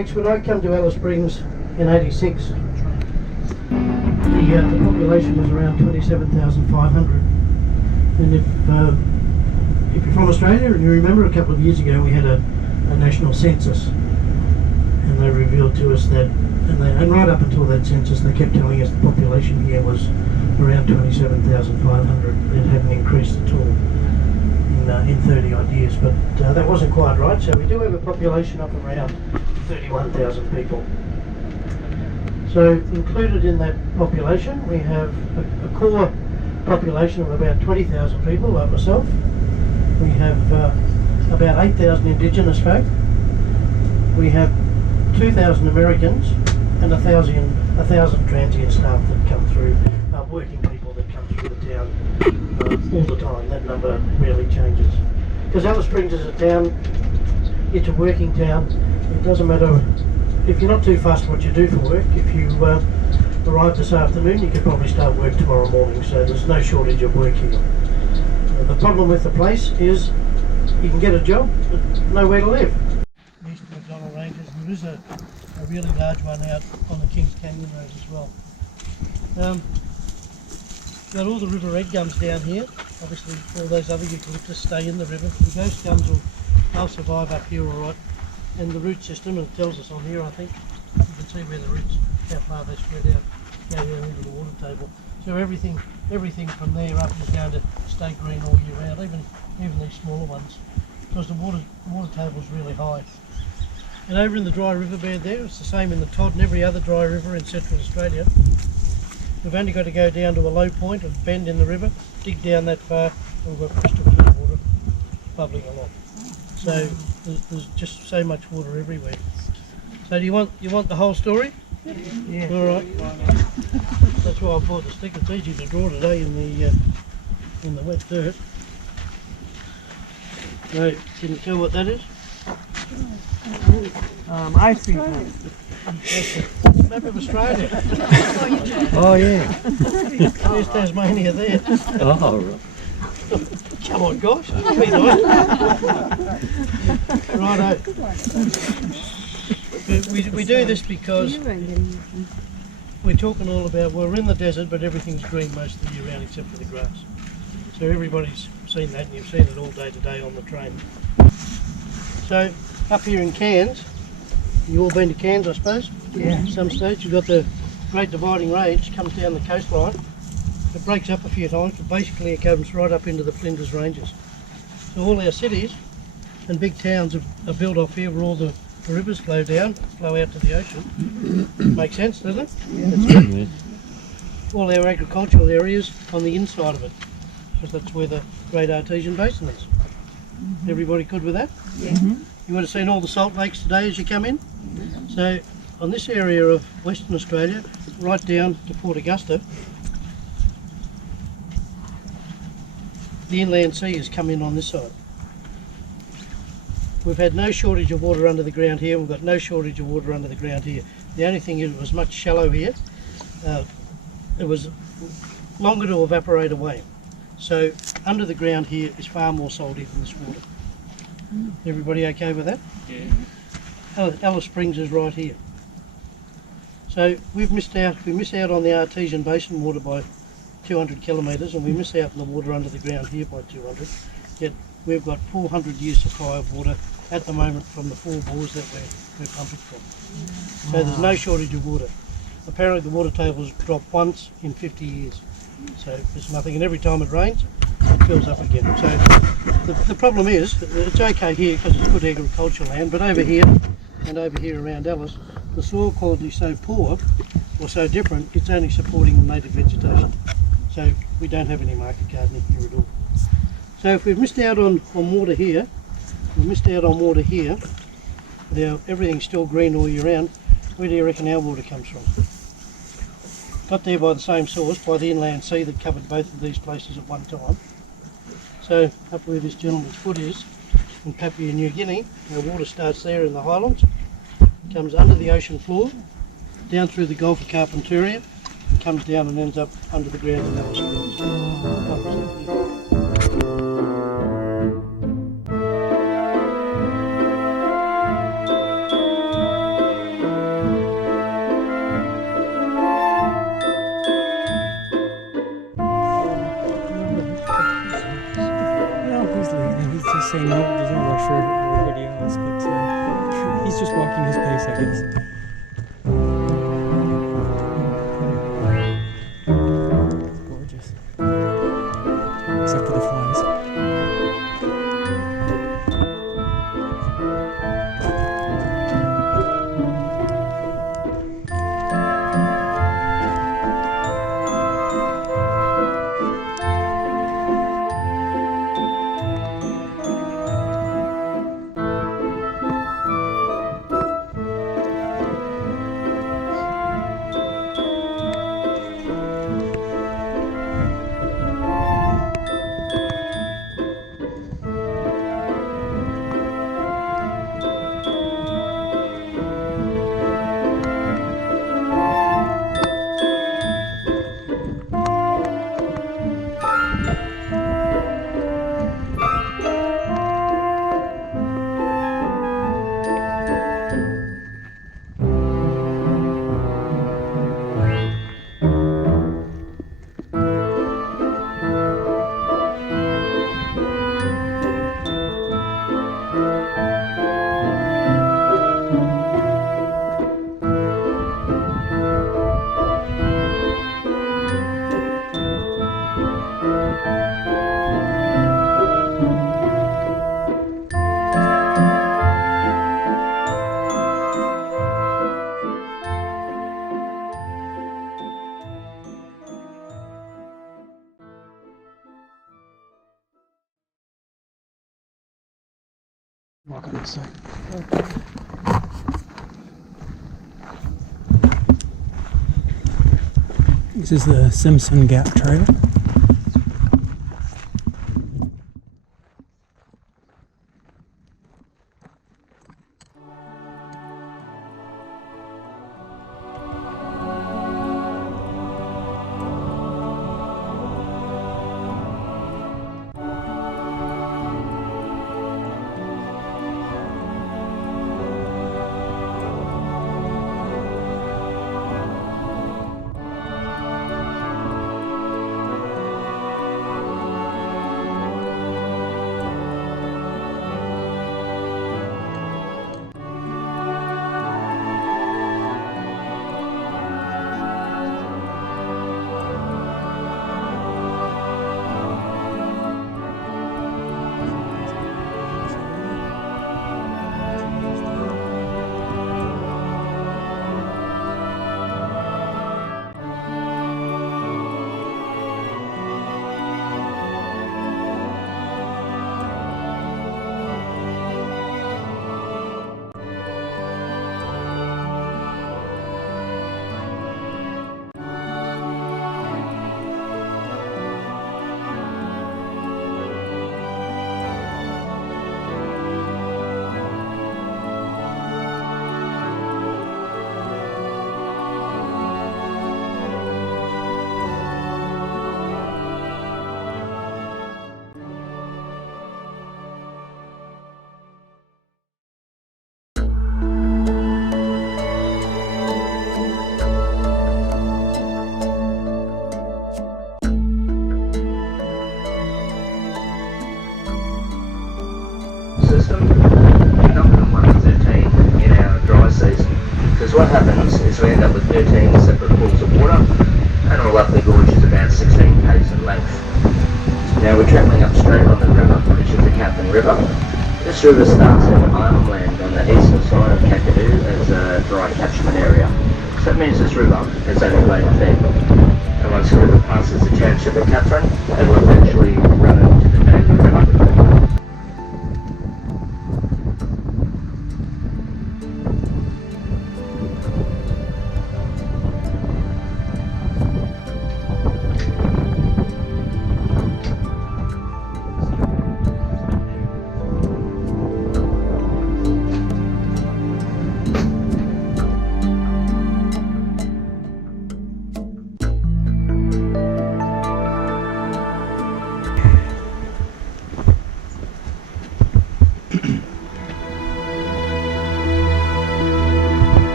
folks, when I come to Alice Springs in '86, the population was around 27,500. And if you're from Australia and you remember, a couple of years ago we had a national census, and they revealed to us that, and right up until that census, they kept telling us the population here was around 27,500. It hadn't increased at all in 30 odd years, but that wasn't quite right. So we do have a population up around 31,000 people. So included in that population, we have a core population of about 20,000 people, like myself. We have about 8,000 Indigenous folk. We have 2,000 Americans and 1,000 transient staff that come through, working people that come through the town all the time. That number rarely changes. Because Alice Springs is a town, it's a working town. It doesn't matter if you're not too fussed what you do for work. If you arrive this afternoon, you could probably start work tomorrow morning, so there's no shortage of work here. The problem with the place is you can get a job, but nowhere to live. East of McDonald Ranges, there is a really large one out on the Kings Canyon Road as well. Got all the river red gums down here. Obviously all those other eucalyptus stay in the river. The ghost gums they'll survive up here all right. And the root system, and it tells us on here, I think, you can see where the roots, how far they spread out, go down into the water table. So everything from there up is going to stay green all year round, even these smaller ones, because the water table is really high. And over in the dry riverbed there, it's the same in the Todd and every other dry river in Central Australia. We've only got to go down to a low point, a bend in the river, dig down that far, and we've got crystal clear water bubbling along. So there's just so much water everywhere. So do you want the whole story? Yeah. All right. That's why I bought the stick. It's easy to draw today in the wet dirt. So can you tell what that is? Ice cream cone. Map of Australia. Oh yeah. There's Tasmania there. Oh right. Come on, gosh. Be nice. Righto. We do this because we're talking all about, we're in the desert, but everything's green most of the year round except for the grass. So everybody's seen that, and you've seen it all day to day on the train. So up here in Cairns, you all been to Cairns, I suppose? Yeah. At some stage, you've got the Great Dividing Range, comes down the coastline. It breaks up a few times, but basically it comes right up into the Flinders Ranges. So all our cities and big towns are built off here where all the rivers flow out to the ocean. Makes sense, doesn't it? Yeah. That's good. All our agricultural areas on the inside of it, because that's where the Great Artesian Basin is. Everybody good with that? Yeah. You would have seen all the salt lakes today as you come in. So on this area of Western Australia, right down to Port Augusta, the inland sea has come in on this side. We've had no shortage of water under the ground here. We've got no shortage of water under the ground here. The only thing is it was much shallow here. It was longer to evaporate away. So under the ground here is far more salty than this water. Everybody okay with that? Yeah. Alice Springs is right here. So we miss out on the Artesian Basin water by 200 kilometres, and we miss out on the water under the ground here by 200. Yet we've got 400 years supply of water at the moment from the 4 bores that we're pumping from. So there's no shortage of water. Apparently the water table's dropped once in 50 years. So there's nothing, and every time it rains, it fills up again. So the problem is, it's okay here because it's good agricultural land, but over here and over here around Alice, the soil quality is so poor or so different, it's only supporting native vegetation. So we don't have any market gardening here at all. So if we've missed out on water here, now everything's still green all year round, where do you reckon our water comes from? Got there by the same source, by the inland sea that covered both of these places at one time. So up where this gentleman's foot is, in Papua New Guinea, our water starts there in the highlands, comes under the ocean floor, down through the Gulf of Carpentaria, and comes down and ends up under the ground in Alice Springs. just saying there's no rush for everybody else, but he's just walking his pace, I guess. It's gorgeous. Except for the flies. Walk on this side. This is the Simpson Gap Trail. System, number 1 and 13 in our dry season, because what happens is we end up with 13 separate pools of water, and Nitmiluk Gorge is about 16 k's in length. Now we're travelling upstream on the river, which is the Katherine River. This river starts in Ireland on the eastern side of Kakadu as a dry catchment area. So that means this river is only rain fed. And once the river passes the township of Katherine, it will eventually